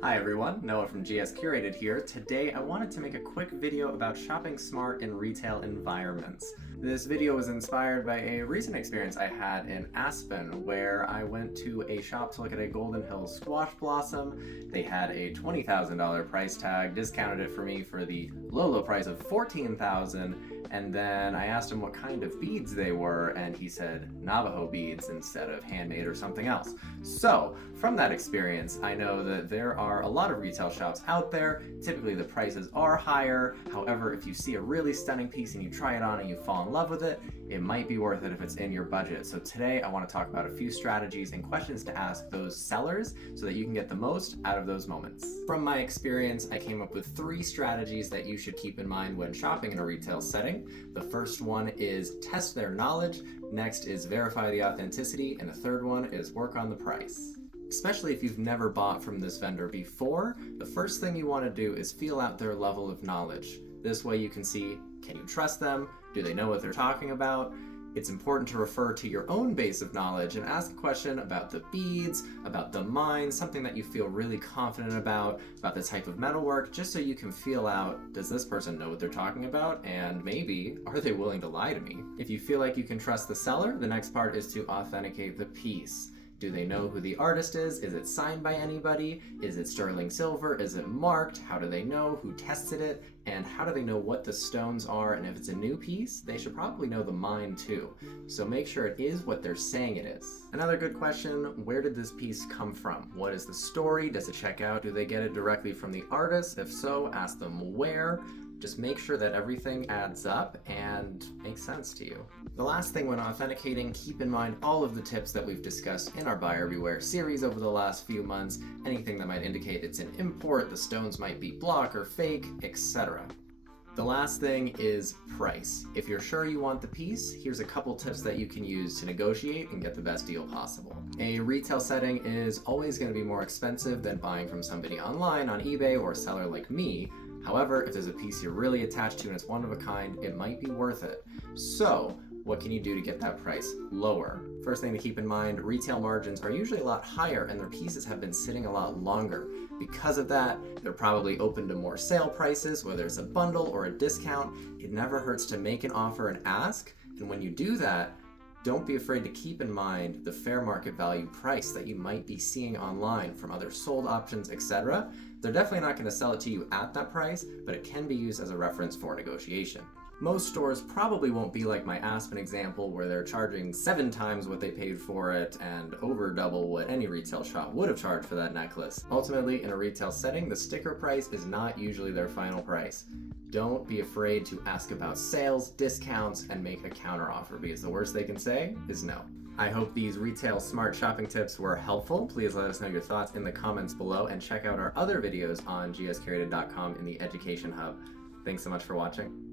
Hi everyone, Noah from GS Curated here. Today I wanted to make a quick video about shopping smart in retail environments. This video was inspired by a recent experience I had in Aspen where I went to a shop to look at a Golden Hills squash blossom. They had a $20,000 price tag, discounted it for me for the low price of $14,000, and then I asked him what kind of beads they were and he said Navajo beads instead of handmade or something else. So from that experience I know that there are a lot of retail shops out there. Typically the prices are higher. However, if you see a really stunning piece and you try it on and you fall in love with it, it might be worth it if it's in your budget. So today I want to talk about a few strategies and questions to ask those sellers so that you can get the most out of those moments. From my experience, I came up with 3 strategies that you should keep in mind when shopping in a retail setting. The first one is test their knowledge, next is verify the authenticity, and the third one is work on the price. Especially if you've never bought from this vendor before, the first thing you want to do is feel out their level of knowledge. This way you can see, can you trust them? Do they know what they're talking about? It's important to refer to your own base of knowledge and ask a question about the beads, about the mine, something that you feel really confident about the type of metalwork, just so you can feel out, does this person know what they're talking about? And maybe, are they willing to lie to me? If you feel like you can trust the seller, the next part is to authenticate the piece. Do they know who the artist is? Is it signed by anybody? Is it sterling silver? Is it marked? How do they know? Who tested it? And how do they know what the stones are? And if it's a new piece, they should probably know the mine too. So make sure it is what they're saying it is. Another good question, where did this piece come from? What is the story? Does it check out? Do they get it directly from the artist? If so, ask them where. Just make sure that everything adds up and makes sense to you. The last thing when authenticating, keep in mind all of the tips that we've discussed in our Buyer Beware series over the last few months. Anything that might indicate it's an import, the stones might be block or fake, etc. The last thing is price. If you're sure you want the piece, here's a couple tips that you can use to negotiate and get the best deal possible. A retail setting is always going to be more expensive than buying from somebody online on eBay or a seller like me. However, if there's a piece you're really attached to and it's one of a kind, it might be worth it. So, what can you do to get that price lower? First thing to keep in mind, retail margins are usually a lot higher and their pieces have been sitting a lot longer. Because of that, they're probably open to more sale prices, whether it's a bundle or a discount. It never hurts to make an offer and ask, and when you do that, don't be afraid to keep in mind the fair market value price that you might be seeing online from other sold options, etc. They're definitely not going to sell it to you at that price, but it can be used as a reference for negotiation. Most stores probably won't be like my Aspen example where they're charging 7 times what they paid for it and over double what any retail shop would have charged for that necklace. Ultimately, in a retail setting, the sticker price is not usually their final price. Don't be afraid to ask about sales, discounts, and make a counteroffer because the worst they can say is no. I hope these retail smart shopping tips were helpful. Please let us know your thoughts in the comments below and check out our other videos on gscurated.com in the Education Hub. Thanks so much for watching.